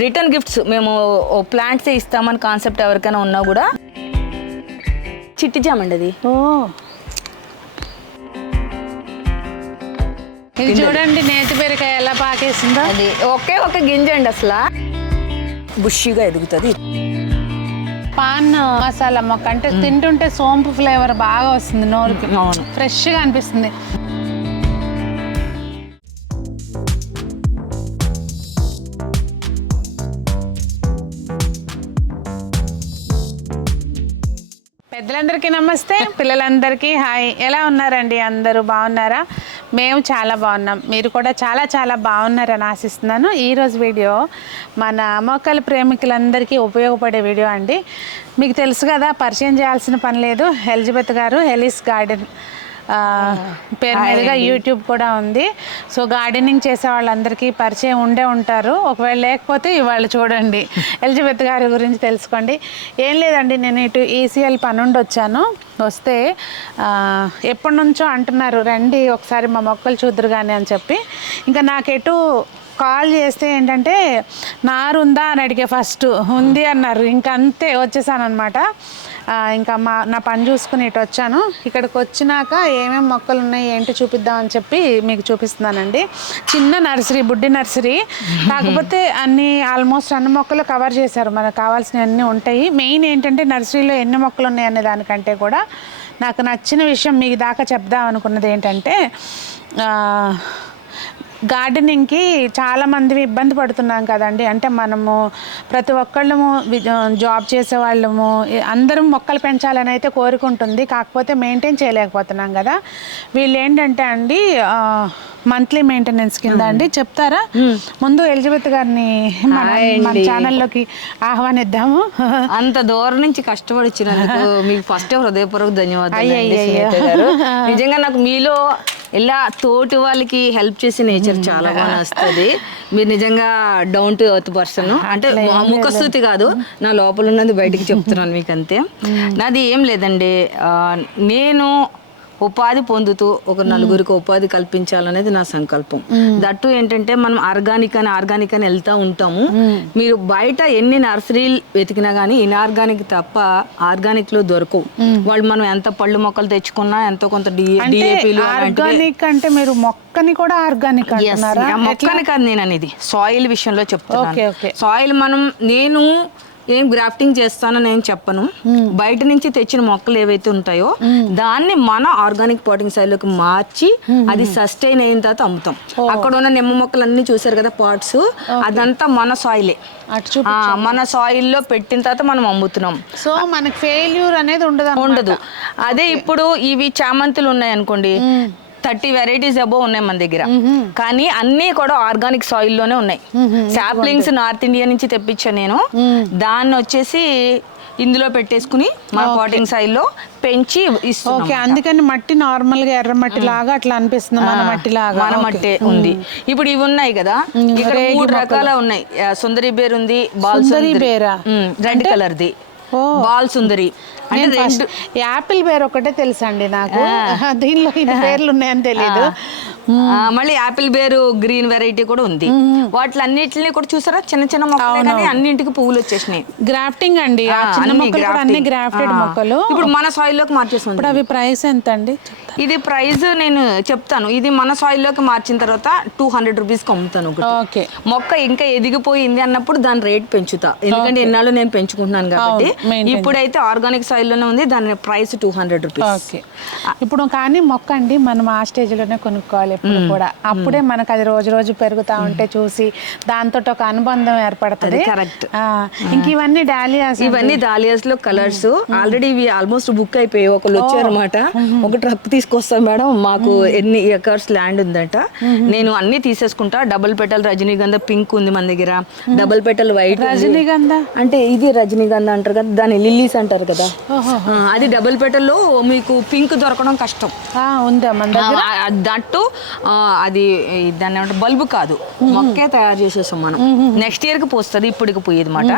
Return gifts మేము ప్లాంట్సే ఇస్తామని concept ఎవరికైనా ఉన్నా కూడా చిట్టి జామండి అది. ఓ ఇది చూడండి, నేతి బీరకాయ ఎలా పాకేసిందో. అది ఒకే గింజ అండి, అసలు బుషిగా ఎదుగుతుంది. పాన్ మసాలా మొక్క అంటే తింటుంటే సోంపు ఫ్లేవర్ బాగా వస్తుంది నోరుకి. అవును, ఫ్రెష్గా అనిపిస్తుంది. పెద్దలందరికీ నమస్తే, పిల్లలందరికీ హాయ్. ఎలా ఉన్నారండి? అందరూ బాగున్నారా? మేము చాలా బాగున్నాం, మీరు కూడా చాలా చాలా బాగున్నారని ఆశిస్తున్నాను. ఈరోజు వీడియో మన మొక్కల ప్రేమికులందరికీ ఉపయోగపడే వీడియో అండి. మీకు తెలుసు కదా, పరిచయం చేయాల్సిన పని లేదు. ఎలిజబెత్ గారు ఎలిస్ గార్డెన్ పేరు మీదుగా యూట్యూబ్ కూడా ఉంది. సో గార్డెనింగ్ చేసే వాళ్ళందరికీ పరిచయం ఉండే ఉంటారు. ఒకవేళ లేకపోతే ఇవాళ చూడండి, ఎలిజబెత్ గారి గురించి తెలుసుకోండి. ఏం లేదండి, నేను ఇటు ఈసీఎల్ పనుండి వచ్చాను. వస్తే ఎప్పటి నుంచో అంటున్నారు, రండి ఒకసారి మా మొక్కలు చూద్దరు కానీ అని చెప్పి. ఇంకా నాకెటు కాల్ చేస్తే ఏంటంటే నారుందా అని అడిగే, ఫస్ట్ ఉంది అన్నారు. ఇంకా అంతే వచ్చేసాను అనమాట. ఇంకా నా పని చూసుకుని ఇటు వచ్చాను. ఇక్కడికి వచ్చినాక ఏమేమి మొక్కలు ఉన్నాయి ఏంటి చూపిద్దామని చెప్పి మీకు చూపిస్తున్నానండి. చిన్న నర్సరీ, బుడ్డి నర్సరీ, కాకపోతే ఆల్మోస్ట్ అన్ని మొక్కలు కవర్ చేశారు. మనకు కావాల్సినవి అన్నీ ఉంటాయి. మెయిన్ ఏంటంటే నర్సరీలో ఎన్ని మొక్కలు ఉన్నాయి అనే దానికంటే కూడా నాకు నచ్చిన విషయం మీకు దాకా చెప్దాం అనుకున్నది ఏంటంటే, గార్డెనింగ్కి చాలామంది ఇబ్బంది పడుతున్నాం కదండి. అంటే మనము ప్రతి ఒక్కళ్ళము జాబ్ చేసేవాళ్ళము అందరం మొక్కలు పెంచాలని అయితే కోరుకుంటుంది, కాకపోతే మెయింటైన్ చేయలేకపోతున్నాం కదా. వీళ్ళు ఏంటంటే అండి మంత్లీ మెయింటెనెన్స్ కింద అండి. చెప్తారా? ముందు ఎలిజబెత్ గారిని మన ఛానల్లోకి ఆహ్వానిద్దాము. అంత దూరం నుంచి కష్టపడి వచ్చినందుకు మీకు ఫస్ట్ హృదయపూర్వక ధన్యవాదాలు. నిజంగా నాకు మీలో ఇలా తోటి వాళ్ళకి హెల్ప్ చేసే నేచర్ చాలా బాగా వస్తుంది. మీరు నిజంగా డౌన్ టు ఎర్త్ పర్సన్. అంటే ముఖస్థుతి కాదు, నా లోపల ఉన్నది బయటికి చెప్తున్నాను మీకు, అంతే. నాది ఏం లేదండి, నేను ఉపాధి పొందుతూ ఒక నలుగురికి ఉపాధి కల్పించాలనేది నా సంకల్పం. దట్టు ఏంటంటే మనం ఆర్గానిక్ అని వెళ్తా ఉంటాము. మీరు బయట ఎన్ని నర్సరీలు వెతికినా కానీ ఇన్ఆర్గానిక్ తప్ప ఆర్గానిక్ లో దొరకవు. వాళ్ళు మనం ఎంత పళ్ళు మొక్కలు తెచ్చుకున్నా ఎంతో కొంత డిఏపీలు. ఆర్గానిక్ అంటే మీరు మొక్కని కూడా ఆర్గానిక్ అంటున్నారా? మొక్కని కాదు నేను అనేది, సాయిల్ విషయంలో చెప్తున్నాను. సాయిల్ నేను ఏం గ్రాఫ్టింగ్ చేస్తానని నేను చెప్పను. బయట నుంచి తెచ్చిన మొక్కలు ఏవైతే ఉంటాయో దాన్ని మన ఆర్గానిక్ పాటింగ్ సైడ్లోకి మార్చి అది సస్టైన్ అయిన తర్వాత అమ్ముతాం. అక్కడ ఉన్న నిమ్మ మొక్కలు అన్ని చూసారు కదా, పాట్స్, అదంతా మన సాయిలే. మన సాయిల్లో పెట్టిన తర్వాత మనం అమ్ముతున్నాం. సో మనకి ఫెయిల్యూర్ అనేది ఉండదు. అదే ఇప్పుడు ఇవి చామంతులు ఉన్నాయి అనుకోండి, 30 వెరైటీస్ అబోవ్ ఉన్నాయి మన దగ్గర, కానీ అన్నీ కూడా ఆర్గానిక్ సాయిల్ లోనే ఉన్నాయి. సాప్లింగ్స్ నార్త్ ఇండియా నుంచి తెప్పించాను నేను. దాన్ని వచ్చేసి ఇందులో పెట్టేసుకుని మన పాటింగ్ సాయిల్ లో పెంచి ఇస్తున్నాం. అందుకని మట్టి నార్మల్ గా ఎర్ర మట్టి లాగా అట్లా అనిపిస్తుంది, మన మట్టి లాగా. మన మట్టి ఉంది. ఇప్పుడు ఇవి ఉన్నాయి కదా, ఇక్కడ 3 రకాల ఉన్నాయి. సుందరి బేర్ ఉంది, బాల్ బేరా, రెడ్ కలర్ ది బాల్ సుందరి. యాపిల్ బేర్ ఒకటే తెలుసండి నాకు, దీనిలో ఇది పేర్లు ఉన్నాయని తెలియదు. మళ్ళీ యాపిల్ బేరు గ్రీన్ వెరైటీ కూడా ఉంది. వాటిలన్నిటిని కూడా చూసారా, చిన్న చిన్న మొక్కలు అన్నింటికి పువ్వులు వచ్చేసినాయి. గ్రాఫ్టింగ్ అండి, అన్ని గ్రాఫ్టెడ్ మొక్కలు ఇప్పుడు మన సాయిల్ లోకి మార్చేసాం. ఇప్పుడు అవి ప్రైస్ ఎంత అండి? ఇది ప్రైస్ నేను చెప్తాను. ఇది మన సాయిల్ లోకి మార్చిన తర్వాత 200 రూపీస్కి అమ్ముతాను. మొక్క ఇంకా ఎదిగిపోయింది అన్నప్పుడు దాని రేట్ పెంచుతా, ఎందుకంటే ఎన్నాళ్ళు నేను పెంచుకుంటున్నాను కాబట్టి. ఇప్పుడైతే ఆర్గానిక్ సాయిల్ లోనే ఉంది, దాని ప్రైస్ 200 రూపీస్. ఇప్పుడు కానీ మొక్క అండి మనం ఆ స్టేజ్ లోనే కొనుక్కోవాలి ఎప్పుడు కూడా. అప్పుడే మనకు అది రోజు రోజు పెరుగుతా ఉంటే చూసి దాంతో ఒక అనుబంధం ఏర్పడుతుంది. కరెక్ట్. ఇంక ఇవన్నీ డాలియాస్, ఇవన్నీ డాలియాస్ లో కలర్స్. ఆల్రెడీ ఇవి ఆల్మోస్ట్ బుక్ అయిపోయి ఒకళ్ళు వచ్చారన్నమాట. ఒక ట్రక్ తీసుకొస్తాం మేడం, మాకు ఎన్ని ఎకర్స్ ల్యాండ్ ఉందట, నేను అన్ని తీసేసుకుంటా. డబుల్ పెటల్ రజనీగంధ పింక్ ఉంది మన దగ్గర, డబుల్ పెటల్ వైట్. రజనీగంధ అంటే ఇది రజనీగంధ అంటారు కదా, దాన్ని లిల్లీస్ అంటారు కదా. అది డబుల్ పెటల్ లో మీకు పింక్ దొరకడం కష్టం. ఉందా మన దగ్గర? దట్టు అది దాన్ని ఏమంటే బల్బు కాదు, మొక్కే తయారు చేసేసాం మనం. నెక్స్ట్ ఇయర్ కి పోస్తుంది, ఇప్పటికి పోయేది మాట.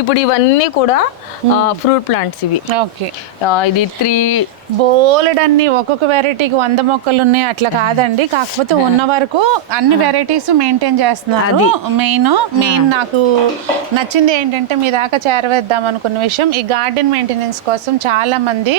ఇప్పుడు ఇవన్నీ కూడా ఫ్రూట్ ప్లాంట్స్ ఇవి. ఓకే, ఇది 3 బోలెడన్ని ఒక ఒక్కొక్క వెరైటీకి 100 మొక్కలు ఉన్నాయి అట్లా కాదండి. కాకపోతే ఉన్న వరకు అన్ని వెరైటీస్ మెయింటైన్ చేస్తున్నారు. మెయిన్ నాకు నచ్చింది ఏంటంటే మీ దాకా చేరవేద్దాం అనుకున్న విషయం, ఈ గార్డెన్ మెయింటెనెన్స్ కోసం చాలా మంది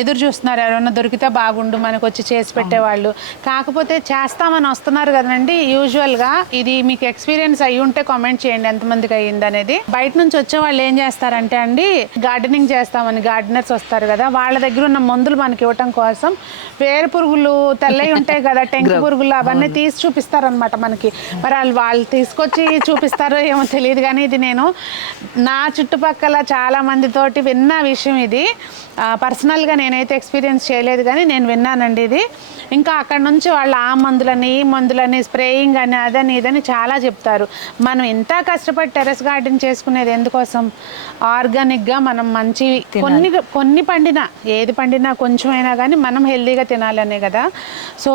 ఎదురు చూస్తున్నారు. ఎవరైనా దొరికితే బాగుండు మనకు వచ్చి చేసి పెట్టేవాళ్ళు. కాకపోతే చేస్తామని వస్తున్నారు కదండి. యూజువల్గా ఇది మీకు ఎక్స్పీరియన్స్ అయ్యి ఉంటే కామెంట్ చేయండి ఎంతమందికి అయ్యింది అనేది. బయట నుంచి వచ్చే వాళ్ళు ఏం చేస్తారంటే అండి, గార్డెనింగ్ చేస్తామని గార్డెనర్స్ వస్తారు కదా, వాళ్ళ దగ్గర ఉన్న మందులు మనకి ఇవ్వటం కోసం వేరు పురుగులు తెల్లవి ఉంటాయి కదా, టెంక్ పురుగులు, అవన్నీ తీసి చూపిస్తారనమాట మనకి. మరి వాళ్ళు తీసుకొచ్చి చూపిస్తారో ఏమో తెలియదు, కానీ ఇది నేను నా చుట్టుపక్కల చాలా మందితోటి విన్న విషయం. ఇది పర్సనల్గా నేనైతే ఎక్స్పీరియన్స్ చేయలేదు, కానీ నేను విన్నానండి ఇది. ఇంకా అక్కడ నుంచి వాళ్ళు ఆ మందులని ఈ మందులని స్ప్రేయింగ్ అని అదని ఇదని చాలా చెప్తారు. మనం ఇంత కష్టపడి టెర్రస్ గార్డెన్ చేసుకునేది ఎందుకోసం? ఆర్గానిక్గా మనం మంచి కొన్ని పండినా, ఏది పండినా కొంచెమైనా కానీ మనం హెల్తీగా తినాలనే కదా. సో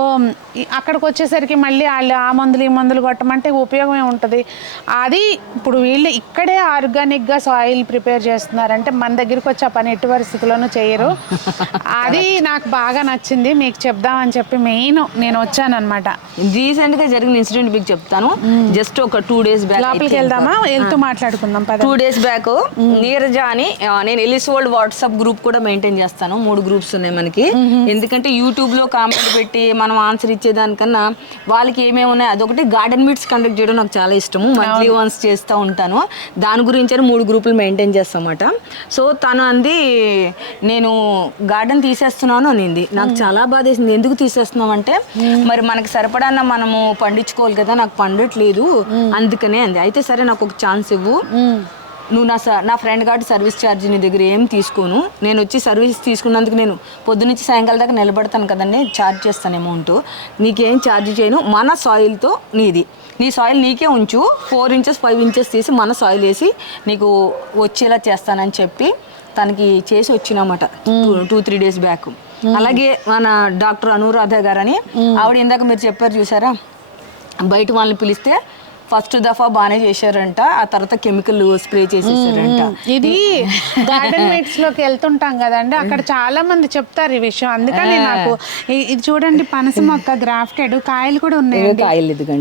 అక్కడికి వచ్చేసరికి మళ్ళీ వాళ్ళు ఆ మందులు ఈ మందులు కొట్టమంటే ఉపయోగమే ఉంటుంది. అది ఇప్పుడు వీళ్ళు ఇక్కడే ఆర్గానిక్గా సాయిల్ ప్రిపేర్ చేస్తున్నారంటే మన దగ్గరికి వచ్చి ఆ పని ఎట్టి పరిస్థితుల్లోనూ చేయరు. అది నాకు బాగా నచ్చింది, మీకు చెప్దామని చెప్పి మెయిన్ నేను వచ్చాను అనమాట. రీసెంట్ గా జరిగిన ఇన్సిడెంట్ మీకు చెప్తాను. జస్ట్ ఒక 2 days బ్యాక్ లోపలికి వెళ్దామా, వెళ్తూ మాట్లాడుకుందాం. 2 days బ్యాక్ నీరజ అని నేను ఎలిస్ వరల్డ్ వాట్సాప్ గ్రూప్ కూడా మెయింటైన్ చేస్తాను. 3 groups ఉన్నాయి మనకి. ఎందుకంటే యూట్యూబ్ లో కామెంట్ పెట్టి మనం ఆన్సర్ ఇచ్చేదానికన్నా వాళ్ళకి ఏమేమి ఉన్నాయి, అదొకటి గార్డెన్ మీట్స్ కండక్ట్ చేయడం నాకు చాలా ఇష్టము. మంత్లీ వన్స్ చేస్తూ ఉంటాను. దాని గురించి 3 గ్రూపులు మెయింటైన్ చేస్తామన్నమాట. సో తను అంది నేను గార్డెన్ తీసేస్తున్నాను అనింది. నాకు చాలా బాధేసింది. ఎందుకు తీసేస్తున్నాం అంటే మరి మనకి సరిపడాన్న మనము పండించుకోవాలి కదా, నాకు పండట్లేదు అందుకనే అంది. అయితే సరే నాకు ఒక ఛాన్స్ ఇవ్వు, నువ్వు నా ఫ్రెండ్ కాబట్టి సర్వీస్ ఛార్జ్ నీ దగ్గర ఏం తీసుకోను, నేను వచ్చి సర్వీస్ తీసుకున్నందుకు నేను పొద్దునుంచి సాయంకాలం దాకా నిలబడతాను కదండి, ఛార్జ్ చేస్తాను అమౌంట్, నీకేం ఛార్జ్ చేయను, మన సాయిల్తో నీ సాయిల్ నీకే ఉంచు, 4 inches 5 inches తీసి మన సాయిల్ వేసి నీకు వచ్చేలా చేస్తానని చెప్పి తనకి చేసి వచ్చినమాట 2-3 days బ్యాక్. అలాగే మన డాక్టర్ అనురాధ గారని ఆవిడ ఇందాక మీరు చెప్పారు చూసారా, బయట వాళ్ళని పిలిస్తే ఫస్ట్ దఫా బాగానే చేశారంట, ఆ తర్వాత కెమికల్ స్ప్రే చేసేసారంట. ఇది గార్డెన్ మీట్స్ లోకి వెళ్తుంటాం కదండి, అక్కడ చాలా మంది చెప్తారు ఈ విషయం. అందుకని నాకు ఇది చూడండి, పనస మొక్క గ్రాఫ్టెడ్, కాయలు కూడా ఉన్నాయి,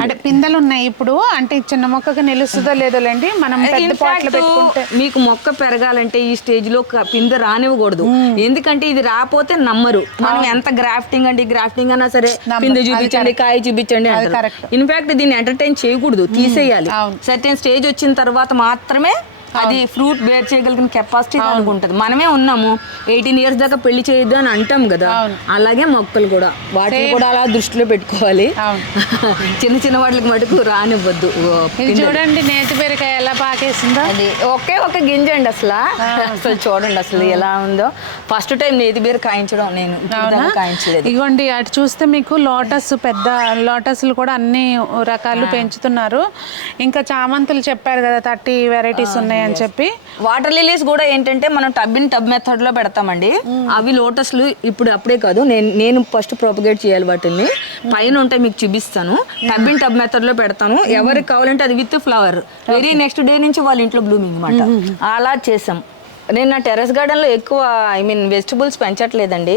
అంటే పిందెలు ఉన్నాయి. ఇప్పుడు అంటే చిన్న మొక్కకి నిలుస్తుందో లేదో లేండి, మనం పెద్ద పాట్లో పెట్టుకుంటే. మీకు మొక్క పెరగాలంటే ఈ స్టేజ్ లో పిందె రానివ్వకూడదు. ఎందుకంటే ఇది రాపోతే నమ్మరు. మనం ఎంత గ్రాఫ్టింగ్ అంటే గ్రాఫ్టింగ్ అన్నా సరే పిందె చూపించండి, కాయ చూపించండి అంటారు. ఇన్ఫాక్ట్ దీన్ని ఎంటర్టైన్ చేయకూడదు, తీసేయాలి. సర్టెన్ స్టేజ్ వచ్చిన తర్వాత మాత్రమే అది ఫ్రూట్ బేర్ చేయగలిగిన కెపాసిటీ దానికి ఉంటుంది. మనమే ఉన్నాము 18 years దాకా పెళ్లి చేయొద్దు అని అంటాం కదా, అలాగే మొక్కలు కూడా వాటిని కూడా అలా దృష్టిలో పెట్టుకోవాలి. చిన్న చిన్న వాటికి మటుకు రానివ్వద్దు. చూడండి నేతి బీరకాయ ఎలా పాకేసిందో, అది ఒక గింజ అండి. అసలు చూడండి అసలు ఎలా ఉందో. ఫస్ట్ టైం నేతి బీర కాయించడం నేను కాయించలేదు. ఇగోండి అటు చూస్తే మీకు లోటస్, పెద్ద లోటస్లు కూడా అన్ని రకాలు పెంచుతున్నారు. ఇంకా చామంతులు చెప్పారు కదా 30 varieties ఉన్నాయి అని చెప్పి. వాటర్ లిలీస్ కూడా ఏంటంటే మనం టబ్ మెథడ్ లో పెడతామండి. అవి లోటస్లు ఇప్పుడు అప్పుడే కాదు, నేను ఫస్ట్ ప్రొపగేట్ చేయాలి వాటిని. పైన ఉంటే మీకు చూపిస్తాను. టబ్ మెథడ్ లో పెడతాను. ఎవరికి కావాలంటే అది with flower, very next day నుంచి వాళ్ళ ఇంట్లో బ్లూమింగ్ అనమాట. అలా చేసాం. నేను నా టెర్రస్ గార్డెన్ లో ఎక్కువ వెజిటబుల్స్ పెంచట్లేదండి.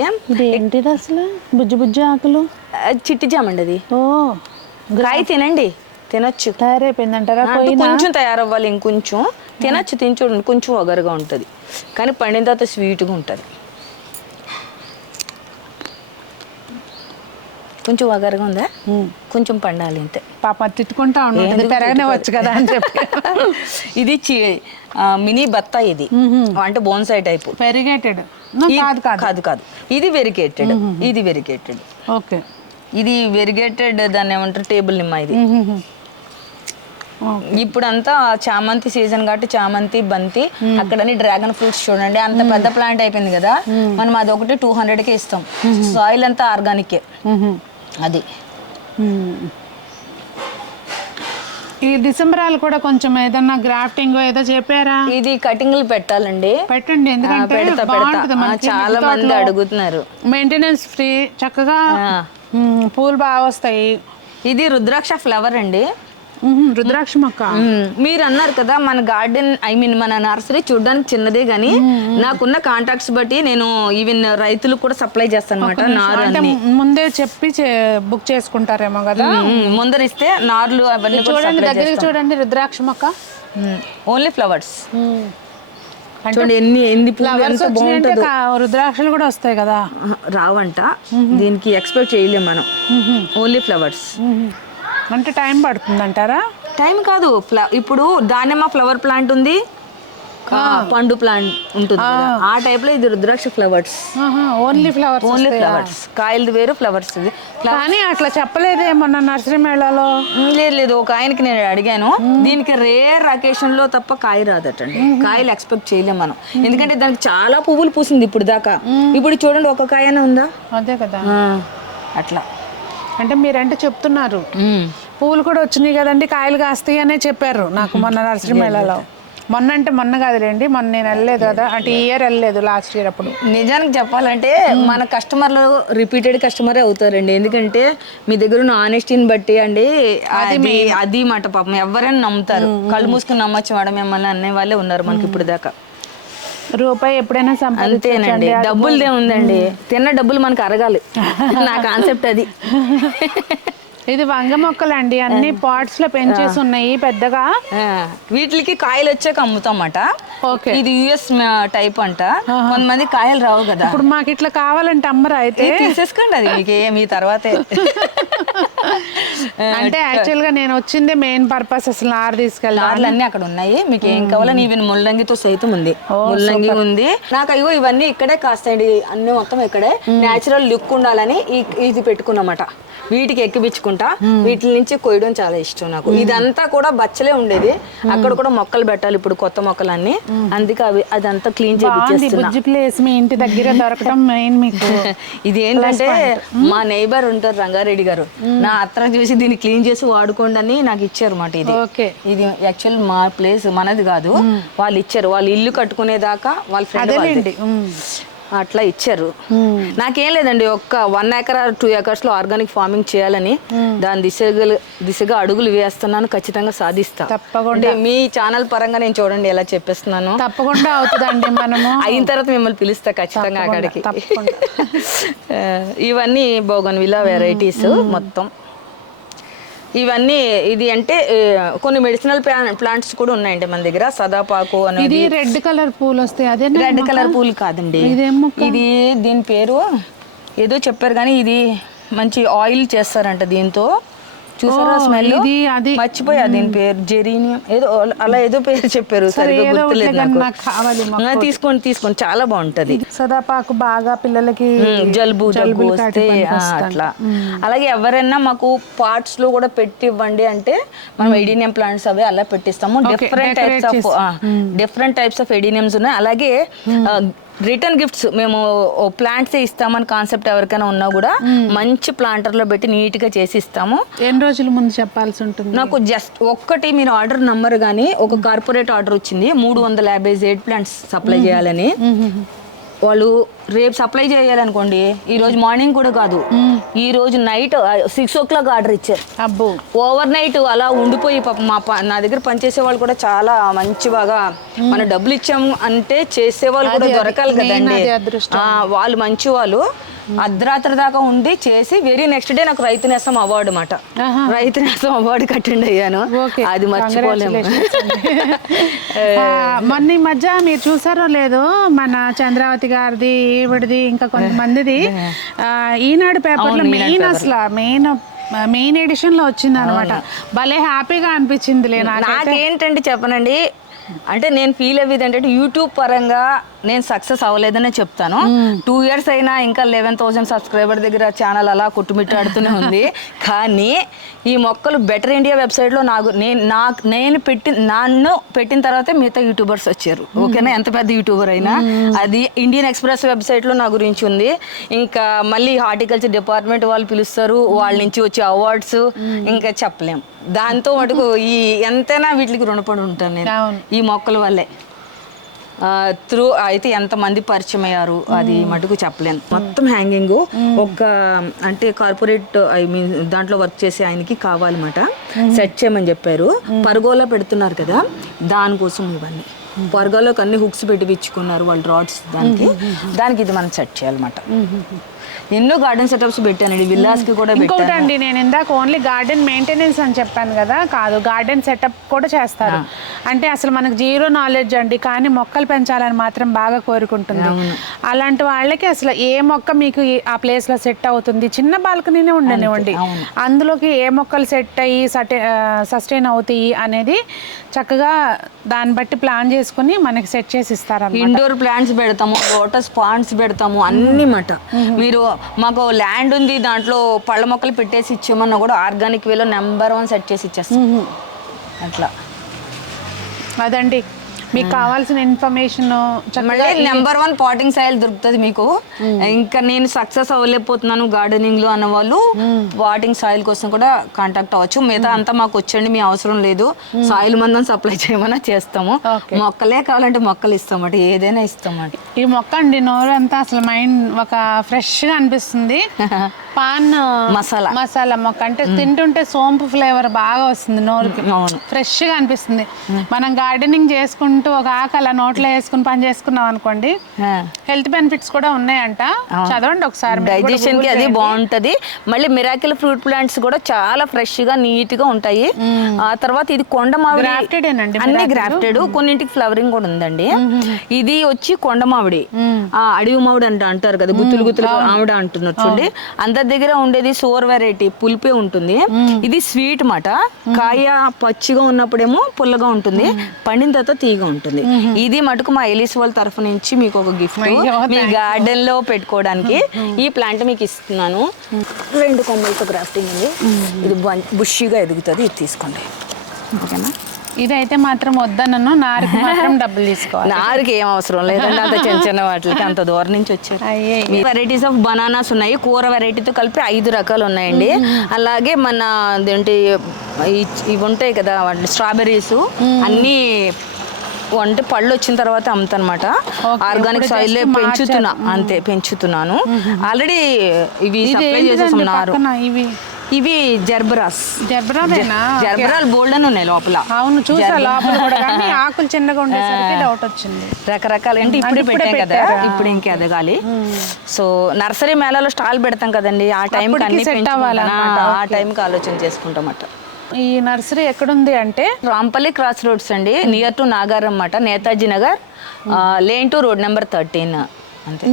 ఏంటిది అసలు? బుజ్జి ఆకులు, చిట్టి జామండి అది. కాయ తినండి, తినొచ్చు. తయారైపోయిందంటారా? కొంచెం తయారవ్వాలి, ఇంకొంచెం తినొచ్చు. చూడండి కొంచెం ఒగరుగా ఉంటుంది, కానీ పండిన తర్వాత స్వీట్గా ఉంటుంది. కొంచెం ఒగరుగా ఉందా, కొంచెం పండాలి అంతే. పాప తిట్టుకుంటా ఉంటుంది, పెరగనే వచ్చు కదా అని చెప్పి. ఇది మినీ బత్తా, ఇది అంటే బోన్సాయి టైప్. వెరిగేటెడ్ కాదు, ఇది వెరిగేటెడ్. ఇది వెరిగేటెడ్. ఓకే, ఇది వెరిగేటెడ్, దాన్ని ఏమంటారు టేబుల్ నిమ్మ. ఇది ఇప్పుడంతా చామంతి సీజన్ కాబట్టి చామంతి, బంతి, అక్కడని డ్రాగన్ ఫ్రూట్స్ చూడండి అంత పెద్ద ప్లాంట్ అయిపోయింది కదా. మనం అదొకటి 200కే ఇస్తాం. సాయిల్ అంతా ఆర్గానికే. అది ఈ డిసెంబరాలు కూడా కొంచెం ఏదన్నా గ్రాఫ్టింగ్ ఏదో చెప్పారా? ఇది కటింగ్లు పెట్టాలండి, పెట్టండి. ఎందుకంటే చాలా మంది అడుగుతున్నారు. మెయింటెనెన్స్ ఫ్రీ, చక్కగా పూలు బాగా వస్తాయి. ఇది రుద్రాక్ష ఫ్లవర్ అండి. రుద్రాక్ష మొక్క. మీరు అన్నారు కదా మన గార్డెన్ మన నర్సరీ చూడడానికి చిన్నదే గానీ నాకున్న కాంటాక్ట్స్ బట్టి నేను ఈవెన్ రైతులకు కూడా సప్లై చేస్తాను అనమాట. నారు అంటే ముందే చెప్పి బుక్ చేసుకుంటారేమో కదా. ముందరిస్తే నార్లు అవన్నీ చూడండి, దగ్గరికి చూడండి రుద్రాక్ష మొక్క. ఓన్లీ ఫ్లవర్స్ చూడండి ఎన్ని ఫ్లవర్స్ వచ్చినాయంటే రుద్రాక్షలు కూడా వస్తాయి కదా. రావంట, దీనికి ఎక్స్పెక్ట్ చేయలేము మనం. ఓన్లీ ఫ్లవర్స్ అంటే టైం పడుతుంది అంటారా? టైం కాదు, ఇప్పుడు దానిమ్మ ఫ్లవర్ ప్లాంట్ ఉంది, పండు ప్లాంట్ ఉంటుంది కదా, ఆ టైప్ లో ఇది rudraksha flowers. Only flowers, only flowers. కాయలది వేరు, ఫ్లవర్స్. కానీ అట్లా చెప్పలేదే మొన్న నర్సరీ మేళాలో. లేదు, ఒక ఆయనకి నేను అడిగాను, దీనికి రేర్ అకేషన్ లో తప్ప కాయ రాదటండి. కాయలు ఎక్స్పెక్ట్ చేయలేం మనం, ఎందుకంటే దానికి చాలా పువ్వులు పూసింది ఇప్పుడు దాకా. ఇప్పుడు చూడండి ఒక కాయనే ఉందా. అదే కదా, అట్లా. అంటే మీరంటే చెప్తున్నారు పువ్వులు కూడా వచ్చినాయి కదండి, కాయలు కాస్తాయి అనే చెప్పారు నాకు మొన్న నర్సరీ మేళాలో. మొన్న అంటే మొన్న కాదులేండి, మొన్న నేను వెళ్ళలేదు కదా, అంటే ఈ ఇయర్ వెళ్ళలేదు, లాస్ట్ ఇయర్ అప్పుడు. నిజానికి చెప్పాలంటే మన కస్టమర్లు రిపీటెడ్ కస్టమరే అవుతారండి, ఎందుకంటే మీ దగ్గర ఉన్న ఆనెస్టీని బట్టి అండి. అది మాట పాపం ఎవరైనా నమ్ముతారు, కళ్ళు మూసుకుని నమ్మచ్చు మేడం మిమ్మల్ని అనే వాళ్ళే ఉన్నారు మనకి ఇప్పుడు దాకా. రూపాయి ఎప్పుడైనా అంతేనండి, డబ్బులదే ఉందండి, తిన్న డబ్బులు మనకు అరగాలి. నా కాన్సెప్ట్ అది. ఇది వంగ మొక్కలండి, అన్ని పాట్స్ లో పెంచేసి ఉన్నాయి పెద్దగా. వీటికి కాయలు వచ్చాక అమ్ముతామట. ఇది యుఎస్ టైప్ అంట, కొంతమంది కాయలు రావు కదా. ఇప్పుడు మాకు ఇట్లా కావాలంటే అమ్మరా? అయితే తీసేసుకోండి, అది మీకు మీ తర్వాతే. అంటే యాక్చువల్ గా నేను వచ్చిందే మెయిన్ పర్పస్, అసలు నారు తీసుకెళ్ళాలి. అన్ని అక్కడ ఉన్నాయి, మీకు ఏం కావాలని. ఈవెన్ ముల్లంగితో సైతం ఉంది, ముల్లంగి ఉంది. నాకు అయ్యో ఇవన్నీ ఇక్కడే కాస్తాయండి, అన్ని మొత్తం ఇక్కడే. నేచురల్ లుక్ ఉండాలని ఇది పెట్టుకున్నమాట. వీటికి ఎక్కిపించుకుంటా, వీటి నుంచి కొయ్యడం చాలా ఇష్టం నాకు. ఇదంతా కూడా బచ్చలే ఉండేది, అక్కడ కూడా మొక్కలు పెట్టాలి ఇప్పుడు, కొత్త మొక్కలన్నీ. అందుకే అదంతా క్లీన్ చేయించేస్తున్నా. ప్లేస్ మీ ఇంటి దగ్గర దొరకడం మెయిన్ మీకు. ఇది ఏంటంటే మా నైబర్ ఉంటారు రంగారెడ్డి గారు, నా అత్త చూసి దీన్ని క్లీన్ చేసి వాడుకోండి అని నాకు ఇచ్చారు అన్నమాట. ఇది యాక్చువల్ మా ప్లేస్, మనది కాదు, వాళ్ళు ఇచ్చారు. వాళ్ళు ఇల్లు కట్టుకునేదాకా వాళ్ళ ఫ్రెండ్ అట్లా ఇచ్చారు. నాకేం లేదండి, ఒక్క 1 acre 2 acres లో ఆర్గానిక్ ఫార్మింగ్ చేయాలని దాని దిశగా అడుగులు వేస్తున్నాను. ఖచ్చితంగా సాధిస్తా తప్పకుండా. మీ ఛానల్ పరంగా నేను చూడండి ఎలా చెప్పేస్తున్నాను. తప్పకుండా అవుతుందండి, మనము అయిన తర్వాత మిమ్మల్ని పిలుస్తా ఖచ్చితంగా అక్కడికి. ఇవన్నీ బోగన్విల్లా వెరైటీస్ మొత్తం. ఇవన్నీ ఇది అంటే కొన్ని మెడిసినల్ ప్లాంట్స్ కూడా ఉన్నాయండి మన దగ్గర. సదాపాకు అనేది రెడ్ కలర్ పూలు వస్తాయి, అదే రెడ్ కలర్ పూలు కాదండి, ఇది దీని పేరు ఏదో చెప్పారు కానీ ఇది మంచి ఆయిల్ చేస్తారంట దీంతో. చూసారా స్మెల్? మర్చిపోయా దీని పేరు, జెరీనియం ఏదో అలా ఏదో పేరు చెప్పారు, సరిగ్గా గుర్తులేదు నాకు. తీసుకోండి చాలా బాగుంటది. సదాపాకు బాగా పిల్లలకి జలుబు వస్తే అట్లా. అలాగే ఎవరైనా మాకు పార్ట్స్ లో కూడా పెట్టి ఇవ్వండి అంటే మనం ఎడీనియం ప్లాంట్స్ అవి అలా పెట్టిస్తాము. డిఫరెంట్ టైప్స్ ఆఫ్ ఎడీనియమ్స్ ఉన్నాయి. అలాగే రిటర్న్ గిఫ్ట్స్ మేము ప్లాంట్స్ ఇస్తామని కాన్సెప్ట్ ఎవరికైనా ఉన్నా కూడా మంచి ప్లాంటర్ లో పెట్టి నీట్ గా చేసి ఇస్తాము. ఎన్ని రోజుల ముందు చెప్పాల్సి ఉంటుంది? నాకు జస్ట్ ఒక్కటి మీరు ఆర్డర్ నంబర్ గానీ, ఒక కార్పొరేట్ ఆర్డర్ వచ్చింది 350 జేడ్ ప్లాంట్స్ సప్లై చేయాలని. వాళ్ళు రేపు సప్లై చేయాలనుకోండి, ఈ రోజు మార్నింగ్ కూడా కాదు, ఈ రోజు నైట్ 6 o'clock ఆర్డర్ ఇచ్చారు. అబ్బో, ఓవర్ నైట్ అలా ఉండిపోయి నా దగ్గర పనిచేసే వాళ్ళు కూడా చాలా మంచి బాగా మన డబ్బులు ఇచ్చాము అంటే చేసేవాళ్ళు కూడా దొరకాలి కదండి. వాళ్ళు మంచి వాళ్ళు అర్ధరాత్రి దాకా ఉండి చేసి వెరీ నెక్స్ట్ డే నాకు రైతు నేస్తం అవార్డు అన్నమాట. రైతు నేస్తం అవార్డు అటెండ్ అయ్యాను, అది మర్చిపోలేము. మొన్న ఈ మధ్య మీరు చూసారో లేదో, మన చంద్రావతి గారిది, ఈవిడిది, ఇంకా కొంతమందిది ఈనాడు పేపర్లో మెయిన్ ఎడిషన్ లో వచ్చింది అనమాట. భలే హ్యాపీగా అనిపించింది. నాకేంటంటే చెప్పనండి, అంటే నేను ఫీల్ అయ్యేది ఏంటంటే యూట్యూబ్ పరంగా నేను సక్సెస్ అవ్వలేదనే చెప్తాను. 2 years అయినా ఇంకా 11,000 సబ్స్క్రైబర్ దగ్గర ఛానల్ అలా కొట్టుమిట్టాడుతూనే ఉంది. కానీ ఈ మొక్కలు బెటర్ ఇండియా వెబ్సైట్లో నేను పెట్టిన తర్వాతే మిగతా యూట్యూబర్స్ వచ్చారు. ఓకేనా, ఎంత పెద్ద యూట్యూబర్ అయినా. అది ఇండియన్ ఎక్స్ప్రెస్ వెబ్సైట్లో నా గురించి ఉంది. ఇంకా మళ్ళీ హార్టికల్చర్ డిపార్ట్మెంట్ వాళ్ళు పిలుస్తారు, వాళ్ళ నుంచి వచ్చే అవార్డ్స్ ఇంకా చెప్పలేం. దాంతో మటుకు ఎంతైనా వీటికి రుణపడి ఉంటాను నేను ఈ మొక్కల వల్లే. త్రూ అయితే ఎంతమంది పరిచయం అయ్యారు అది మటుకు చెప్పలేను. మొత్తం హ్యాంగింగ్ ఒక అంటే కార్పొరేట్ ఐ మీన్ దాంట్లో వర్క్ చేసే ఆయనకి కావాలన్నమాట, సెట్ చేయమని చెప్పారు. పర్గోలా పెడుతున్నారు కదా, దానికోసం ఇవన్నీ పర్గోలోకి అన్ని హుక్స్ పెట్టించుకున్నారు వాళ్ళు, రాడ్స్ దానికి ఇది మనం సెట్ చేయాలన్నమాట. ఎన్నో గార్డెన్ సెటప్స్ పెట్టానండి, విల్లాస్ కి కూడా పెట్టాను. ఇంకోటండి, నేను ఇందాక ఓన్లీ గార్డెన్ మెయింటెనెన్స్ అని చెప్పాను కదా, కాదు గార్డెన్ సెటప్ కూడా చేస్తారు. అంటే అసలు మనకు జీరో నాలెడ్జ్ అండి, కానీ మొక్కలు పెంచాలని మాత్రం బాగా కోరుకుంటుంది. అలాంటి వాళ్ళకి అసలు ఏ మొక్క మీకు ఆ ప్లేస్ లో సెట్ అవుతుంది, చిన్న బాల్కనీనే ఉండనివ్వండి, అందులోకి ఏ మొక్కలు సెట్ అయ్యి సస్టైన్ అవుతాయి అనేది చక్కగా దాన్ని బట్టి ప్లాన్ చేసుకుని మనకి సెట్ చేసి ఇస్తారు. ఇండోర్ ప్లాంట్స్ పెడతాము, లోటస్ పాండ్స్ పెడతాము, అన్ని మాట. మీరు మాకు ల్యాండ్ ఉంది, దాంట్లో పళ్ళ మొక్కలు పెట్టేసి ఇచ్చామన్నా కూడా ఆర్గానిక్ వేలో నెంబర్ 1 సెట్ చేసి ఇచ్చేస్తాం అట్లా. అదండి మీకు కావాల్సిన ఇన్ఫర్మేషన్. నెంబర్ 1 పాటింగ్ సాయిల్ దొరుకుతుంది మీకు. ఇంకా నేను సక్సెస్ అవ్వలేకపోతున్నాను గార్డెనింగ్ లో అన్న వాళ్ళు పాటింగ్ సాయిల్ కోసం కూడా కాంటాక్ట్ అవ్వచ్చు. మిగతా అంతా మాకు వచ్చండి, మీ అవసరం లేదు, సాయిల్ మందం సప్లై చేయమన్నా చేస్తాము. మొక్కలే కావాలంటే మొక్కలు ఇస్తామట, ఏదైనా ఇస్తామట. ఈ మొక్క అండి నోరు అంతా అసలు మైండ్ ఒక ఫ్రెష్ గా అనిపిస్తుంది. పాన్ మసాలా మొక్క అంటే తింటుంటే సోంపు ఫ్లేవర్ బాగా వస్తుంది నోరుకి, ఫ్రెష్ గా అనిపిస్తుంది. మనం గార్డెనింగ్ చేసుకుంటూ ఒక ఆకు అలా నోట్లో వేసుకుని పని చేసుకున్నాం అనుకోండి, హెల్త్ బెనిఫిట్స్ కూడా ఉన్నాయంట. చదవండి ఒకసారి, డైజెషన్ కి అది బాగుంటది. మళ్ళీ మిరాకిల్ ఫ్రూట్ ప్లాంట్స్ కూడా చాలా ఫ్రెష్ గా నీట్ గా ఉంటాయి. ఆ తర్వాత ఇది కొండ మామిడి, అన్ని గ్రాఫ్టెడ్, కొన్నింటికి ఫ్లవరింగ్ కూడా ఉందండి. ఇది వచ్చి కొండ మామిడి, అడవి మామిడి అంటారు కదా, గుత్తులు గుత్తులు ఆవిడ అంటున్నారు చూడండి. అందరి దగ్గర ఉండేది సోర్ వెరైటీ, పులిపే ఉంటుంది. ఇది స్వీట్ మాట, కాయ పచ్చిగా ఉన్నప్పుడేమో పుల్లగా ఉంటుంది, పండిన తర్వాత తీగ ఉంటుంది. ఇది మటుకు మా ఎలిస్ వాళ్ళ తరఫు నుంచి మీకు ఒక గిఫ్ట్, మీ గార్డెన్ లో పెట్టుకోవడానికి ఈ ప్లాంట్ మీకు ఇస్తున్నాను. 2 కొమ్మలతో గ్రాఫ్టింగ్ ఉంది, ఇది బుషిగా ఎదుగుతుంది, ఇది తీసుకోండి ఓకేనా. ఇదైతే మాత్రం వద్దనను, నారుకి మాత్రం డబ్బులు తీసుకోవాలి. నారుకి ఏం అవసరం లేదండి, అంత చిన్న చిన్న వాటికి అంత దూరం నుంచి వచ్చారు. వెరైటీస్ ఆఫ్ బనానాస్ ఉన్నాయి, కూర వెరైటీతో కలిపి 5 రకాలు ఉన్నాయండి. అలాగే మన ఏంటి ఇవి ఉంటాయి కదా స్ట్రాబెర్రీస్, అన్ని అంటే పళ్ళు వచ్చిన తర్వాత అమ్ముతానమాట. ఆర్గానిక్ సాయిల్ పెంచుతున్నా, అంతే పెంచుతున్నాను. ఆల్రెడీ ఇవి సప్లై చేసేస్తున్నారు. ఇవి జర్బరాల్ బోల్డ్ అని ఉన్నాయి లోపల. అవును చూసా లోపల కూడా, కానీ ఆకులు చిన్నగా ఉండేసరికి డౌట్ వచ్చింది. రకరకాలు అంటే ఇప్పుడు పెట్టాం కదా, ఇప్పుడు ఇంకా ఎదగాలి. సో నర్సరీ మేళాలో స్టాల్ పెడతాం కదండి, ఆ టైంకి అన్ని పెంచుకోవాలన్నమాట, ఆ టైంకి ఆలోచన చేసుకుంటామట. ఈ నర్సరీ ఎక్కడుంది అంటే రాంపల్లి క్రాస్ రోడ్స్ అండి, నియర్ టు నాగారం అన్నమాట, Netaji Nagar, lane to road number 13.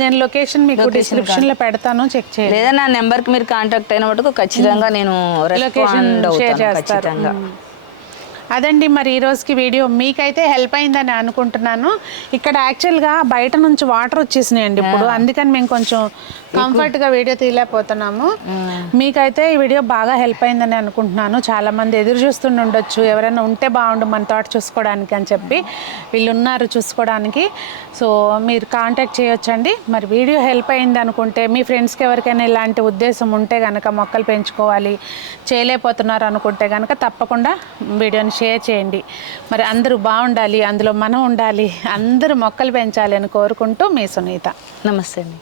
నేను లొకేషన్ మీకు డిస్క్రిప్షన్ లో పెడతాను, చెక్ చేయండి. లేదా నా నెంబర్కి మీరు కాంటాక్ట్ అయిన మటుకు ఖచ్చితంగా నేను రెస్పాండ్ అవుతాను ఖచ్చితంగా. అదండి మరి ఈ రోజుకి వీడియో మీకైతే హెల్ప్ అయిందని అనుకుంటున్నాను. ఇక్కడ యాక్చువల్గా బయట నుంచి వాటర్ వచ్చేసినాయండి ఇప్పుడు, అందుకని మేము కొంచెం కంఫర్ట్గా వీడియో తీయలేకపోతున్నాము. మీకైతే ఈ వీడియో బాగా హెల్ప్ అయిందని అనుకుంటున్నాను. చాలామంది ఎదురు చూస్తుండి ఉండొచ్చు, ఎవరైనా ఉంటే బాగుండు మన తోట చూసుకోవడానికి అని చెప్పి, వీళ్ళు ఉన్నారు చూసుకోవడానికి. సో మీరు కాంటాక్ట్ చేయొచ్చండి. మరి వీడియో హెల్ప్ అయింది అనుకుంటే మీ ఫ్రెండ్స్కి ఎవరికైనా ఇలాంటి ఉద్దేశం ఉంటే కనుక, మొక్కలు పెంచుకోవాలి చేయలేకపోతున్నారు అనుకుంటే కనుక తప్పకుండా వీడియోని షేర్ చేయండి. మరి అందరూ బాగుండాలి, అందులో మనం ఉండాలి, అందరూ మొక్కలు పెంచాలి అని కోరుకుంటూ మీ సునీత. నమస్తే అండి.